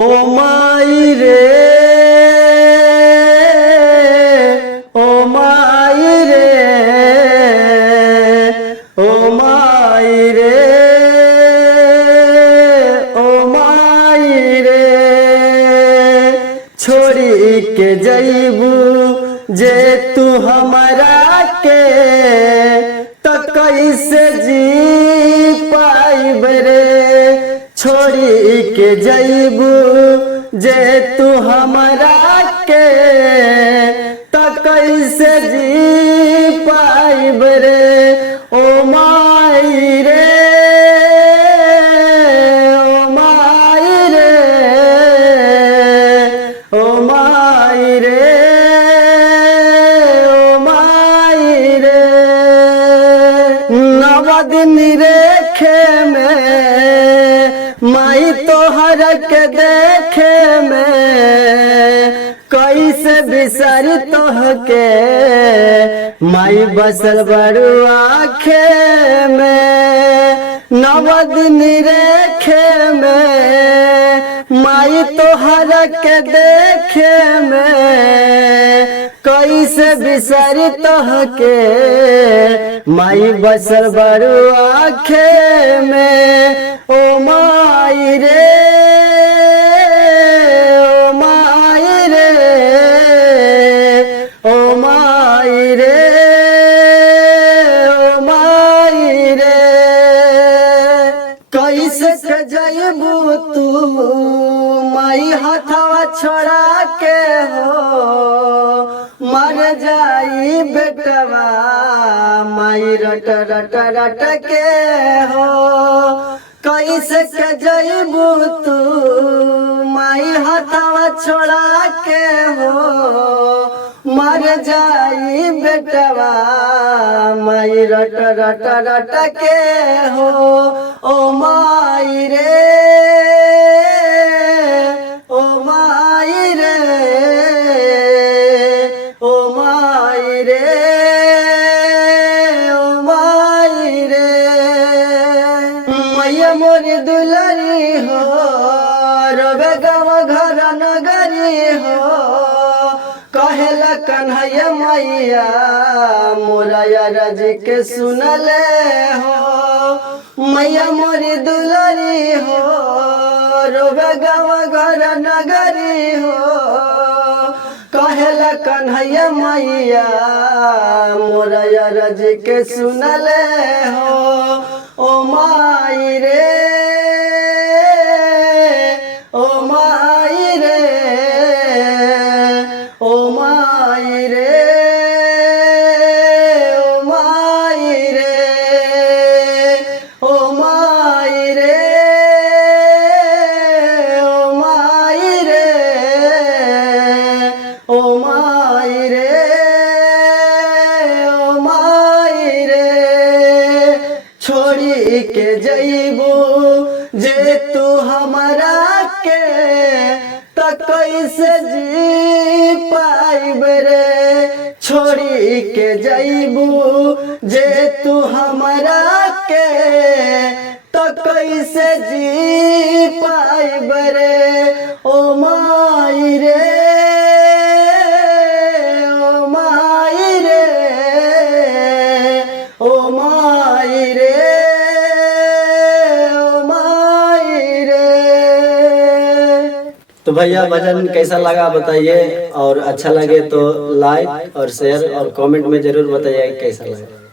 ओ माई रे, ओ माई रे, ओ माई रे, ओ माई रे, छोड़ी के जईबू जे तू हमरा के तो कैसे जी पाइब रे। छोड़ी के जईबू जे तू हमरा के तो कैसे जी पाइब रे। ओ माई रे, ओ माई रे, ओ माई रे, ओ माई रे। नव दिन रेखे में माई तोहर के देखे में कैसे बिसरी तोहके माई बसल बड़ू आँखे में। नव दिन रेखे में माई तोहर के देखे में कैसे बिसरी तोहके माई बसल बड़ू आँखे में। ओ माई रे, ओ माई रे, ओ माई रे, ओ माई रे। कैसे के जईबू तू माई हथवा छोड़ा के हो, मर जाई बेटवा माई रट रट रट के हो। कैसे के जईबू तू माई हथवा छोड़ा के हो, मर जाई बेटवा माई रट रट रट के हो। ओ माई रे, ओ माई रे, ओ माई रे, ओ माई रे। मैया मोरी दुलरी हो, रोबे गाँव घर नगरी हो, कहेला कन्हैया मैया मोरा रज के सुनले हो। मैया मोरी दुलरी हो, रोबे गाँव घर नगरी हो, कहेला कन्हैया मैया मोरा रज के सुनले हो। ओ माई रे, ओ माई रे, ओ माई रे, ओ माई रे, ओ माई रे, ओ माई रे, ओ माई रे, ओ माई रे। छोड़ी के जईबू जे तू हमरा के तो कैसे जी पाइब रे। छोड़ी के जईबू जे तू हमरा के तो कैसे जी पाइब रे। ओ माई रे, ओ माई रे, ओ माई रे, ओ माई रे। तो भैया भजन कैसा लगा बताइए, और अच्छा लगे तो लाइक और शेयर और कमेंट में जरूर बताइए कैसा लगा।